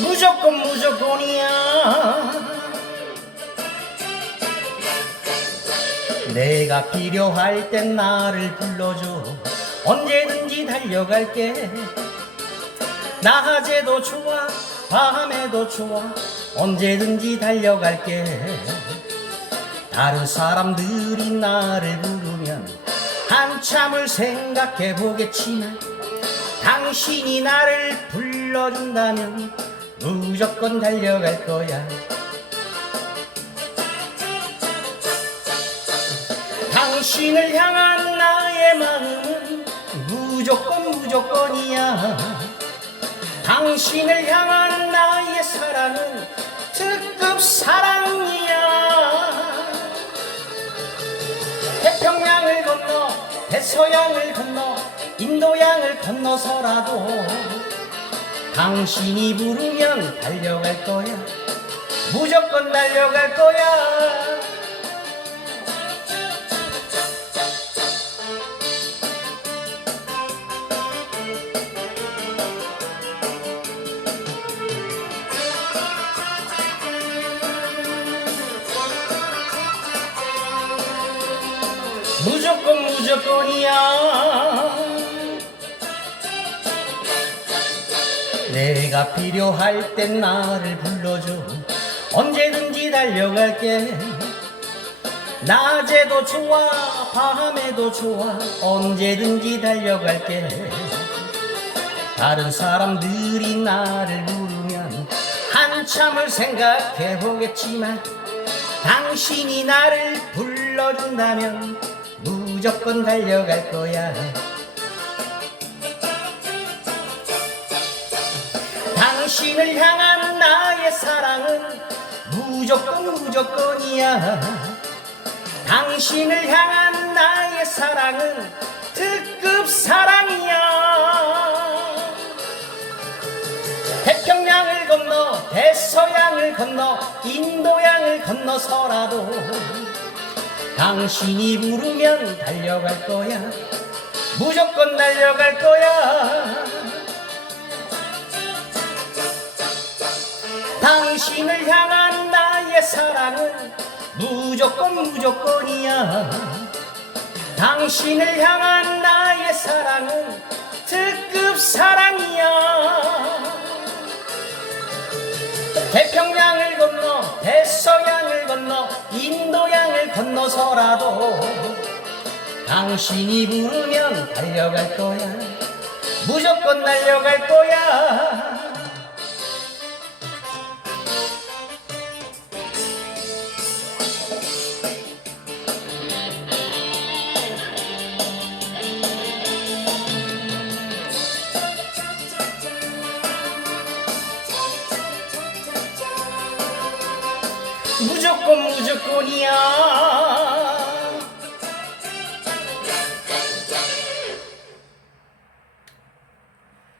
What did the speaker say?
무조건 무조건이야. 내가 필요할 땐 나를 불러줘. 언제든지 달려갈게. 낮에도 좋아 밤에도 좋아 언제든지 달려갈게. 다른 사람들이 나를 부르면 한참을 생각해 보겠지만 당신이 나를 불러준다면 무조건 달려갈 거야. 당신을 향한 나의 마음은 무조건 무조건이야. 당신을 향한 나의 사랑은 특급 사랑이야. 태평양을 건너 대서양을 건너 인도양을 건너서라도 당신이 부르면 달려갈 거야. 무조건 달려갈 거야. 무조건 무조건이야 내가 필요할 땐 나를 불러줘. 언제든지 달려갈게. 낮에도 좋아 밤에도 좋아. 언제든지 달려갈게. 다른 사람들이 나를 부르면 한참을 생각해 보겠지만 당신이 나를 불러준다면 무조건 달려갈 거야 당신을 향한 나의 사랑은 무조건 무조건이야. 당신을 향한 나의 사랑은 특급 사랑이야. 태평양을 건너 대서양을 건너 인도양을 건너서라도 당신이 부르면 달려갈 거야. 무조건 달려갈 거야 당신을 향한 나의 사랑은 무조건 무조건이야. 당신을 향한 나의 사랑은 특급 사랑이야. 태평양을 건너 대서양을 건너 인도양을 건너서라도 당신이 부르면 달려갈 거야. 무조건 달려갈 거야 무조건 무조건이야